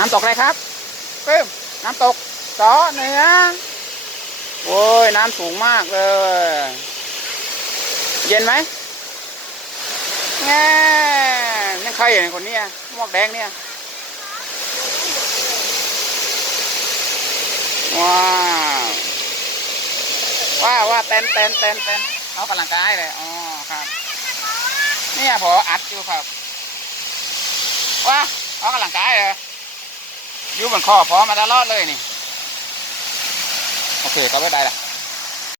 น้ำตกอะไรครับเพิ่มน้ำตกสอเหนือโอ้ยน้ำสูงมากเลยเย็นไหมแง่นี่ใครอย่างคนนี้หมวกแดงเนี่ยว้าวเต้นเขากำลังกายเลยอ๋อครับเนี่ยพออัดอยู่ครับว้าเขากำลังกายเลยอยู่บนคอพอมาตลอดเลยนี่โอเคก็ไม่ได้ละ